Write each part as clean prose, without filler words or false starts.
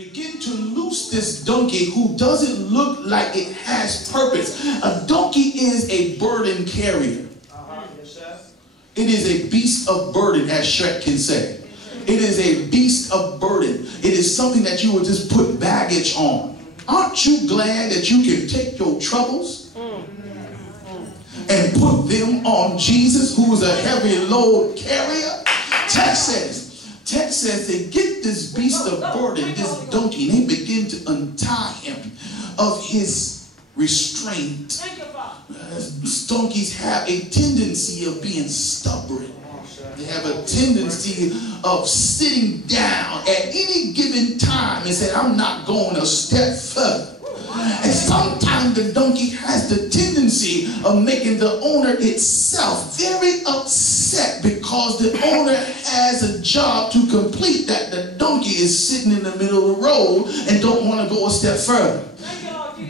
begin to loose this donkey who doesn't look like it has purpose. A donkey is a burden carrier. It is a beast of burden, as Shrek can say. It is a beast of burden. It is something that you would just put baggage on. Aren't you glad that you can take your troubles and put them on Jesus, who is a heavy load carrier? Text says they get this beast of burden, this donkey, and they begin to untie him of his restraint. Donkeys have a tendency of being stubborn. They have a tendency of sitting down at any given time and saying, I'm not going a step further. And sometimes the donkey has the tendency of making the owner itself very upset because the owner has a job to complete that the donkey is sitting in the middle of the road and don't want to go a step further.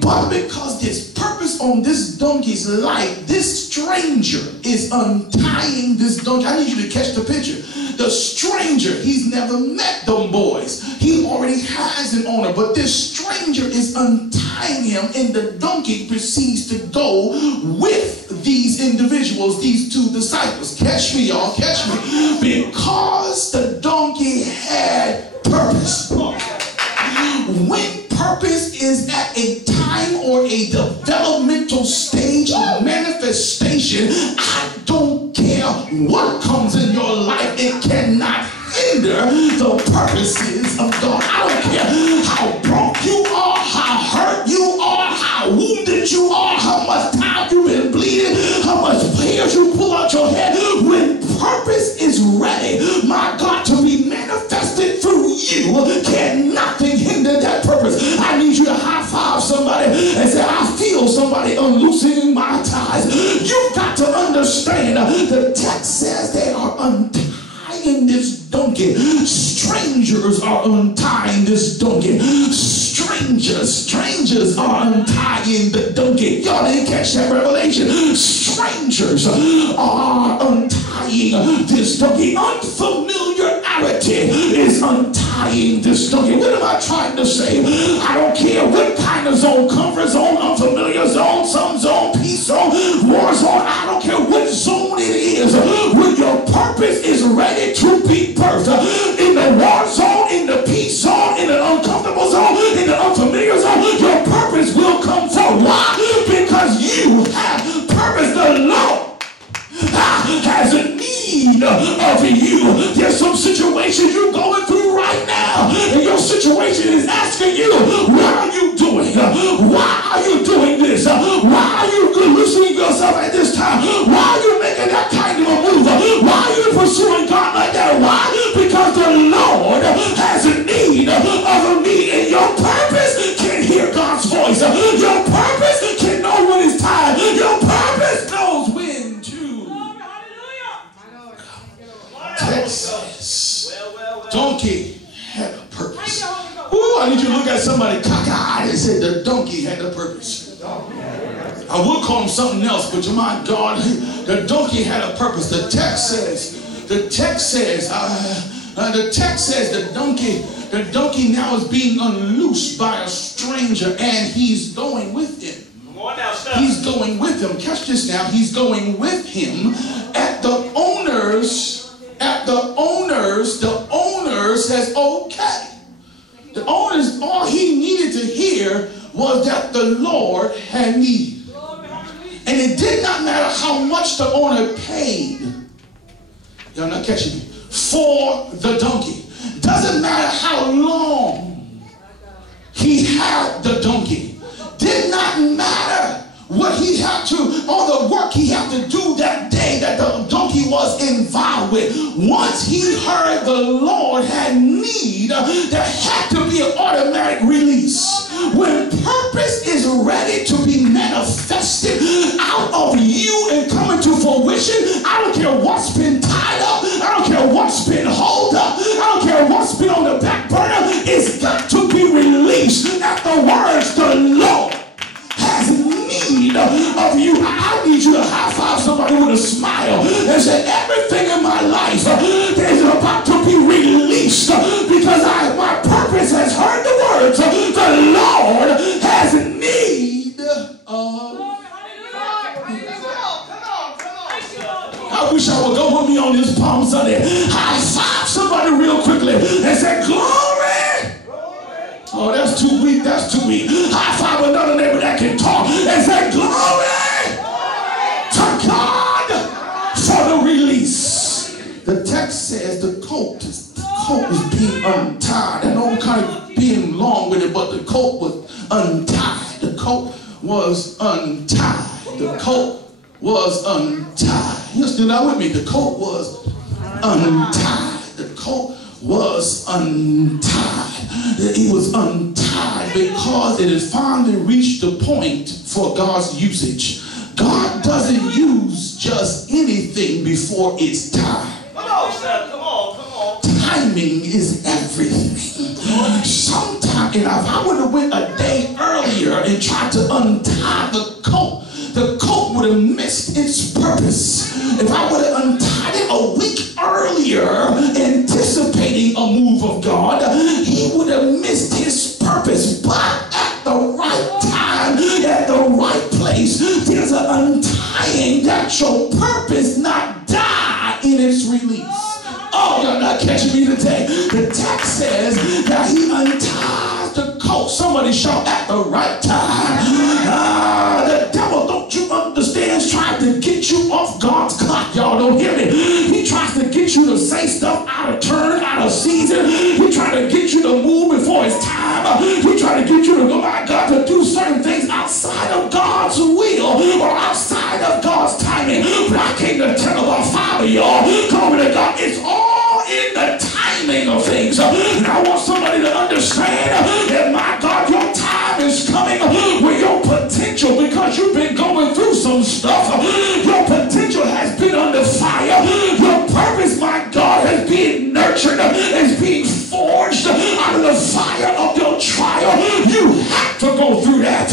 But because there's purpose on this donkey's life, this stranger is untying this donkey. I need you to catch the picture. The stranger, he's never met them boys. He already has an owner, but this stranger is untying him, and the donkey proceeds to go with these individuals, these two disciples. Catch me, y'all, catch me. Because the donkey had purpose. When purpose is at a time or a developmental stage of manifestation, I don't care what comes in your life, it cannot hinder the purposes of God. I don't care how broke you are, how hurt you are, how wounded you are, how much time you've been bleeding, how much hairs you pull out your head. When purpose is ready, my God, to be manifested through you, can nothing hinder that purpose. I need you to high five somebody and say, I feel somebody unloosening my ties. You've got to understand, the text says they are untying this donkey. Strangers are untying this donkey. Strangers are untying the donkey. Y'all didn't catch that revelation. Strangers are untying this donkey. Unfamiliarity is untying this donkey. What am I trying to say? I don't care what kind of zone, comfort zone, unfamiliar zone, some zone, peace zone, war zone. I don't care what zone it is. When your purpose is ready to be birthed, in the war zone, in the peace zone, in the uncomfortable zone, in the unfamiliar zone, your purpose will come forth. Why? Because you have purpose. The Lord has a need of you. There's some situations you're going through right now, and your situation is asking you, what are you doing? Why are you doing this? Why are you loosening yourself at this time? Why are you making that kind of a move? Why are you pursuing God like that? Why? Because the Lord has a need of me, and your purpose can hear God's voice. Your purpose can know when it's time. Your purpose knows when to. Texas donkey had a purpose. Ooh, I need you to look at somebody cockeyed and say the donkey had a purpose. I would call him something else, but my God, the donkey had a purpose. The text says the donkey now is being unloosed by a stranger, and he's going with him. He's going with him. Catch this now. He's going with him at the owner's. The owner says, okay. The owner's, all he needed to hear was that the Lord had need. And it did not matter how much the owner paid. Y'all not catching me? For the donkey. Doesn't matter how long he had the donkey. Did not matter what he had to, all the work he had to do that day that the donkey was involved with. Once he heard the Lord had need, there had to be an automatic release. When purpose is ready to be manifested out of you and coming to fruition, I don't care what's been tied up, I don't care what's been held up, I don't care what's been on the back burner, it's got to be released at the words the Lord has need of you. I need you to high five somebody with a smile and say, everything in my life is about to be released because my purpose has heard the word that's too weak, that's too weak. High five another neighbor that can talk and say, glory to God for the release. The text says the coat is being untied. I know I'm kind of being long with it, but the coat was untied. The coat was untied. The coat was untied. You're still not with me. The coat was untied. The coat was untied. It was untied because it has finally reached the point for God's usage. God doesn't use just anything before it's time. Come on, sir. Come on, come on. Timing is everything. Sometimes, if I would have went a day earlier and tried to untie the coat would have missed its purpose. If I would have untied it a week earlier, anticipating a move of God, he would have missed his purpose. But at the right time, at the right place, there's an untying that your purpose not die in its release. Oh, y'all not catching me today. The text says that he unties the coat. Somebody shout at the right time. The devil, don't you understand, is trying to get you off God's clock. Y'all don't hear me. He tries to get you to say stuff out of turn, out of season. He trying to get you to move before it's time. He trying to get you to go, my God, to do certain things outside of God's will or outside of God's timing. But I came to tell about 5 of y'all. Glory to God. It's all in the timing of things. And I want somebody to understand that, my God, your time is coming with your potential, because you've been going through some stuff. Your potential has been under fire. Your purpose, my God, has been nurtured, is being forged out of the fire of your trial. You have to go through that.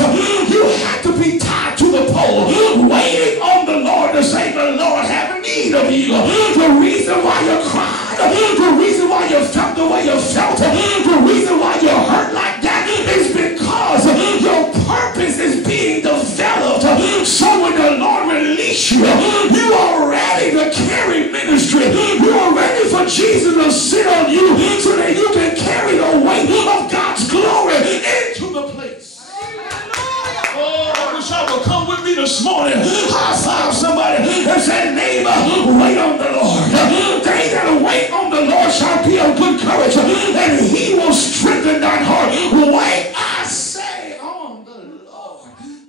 You have to be tied to the pole, waiting on the Lord to say, the Lord have need of you. The reason why you cried, the reason why you felt the way you felt, the reason why you hurt like that is because your purpose is being developed. So when the Lord release you, you are ready to carry ministry. You are ready for Jesus to sit on you so that you can carry the weight of God's glory into the place. Oh, I wish y'all would come with me this morning. High five somebody and say, neighbor, wait on the Lord. They that wait on the Lord shall be of good courage, and he will strengthen thine heart.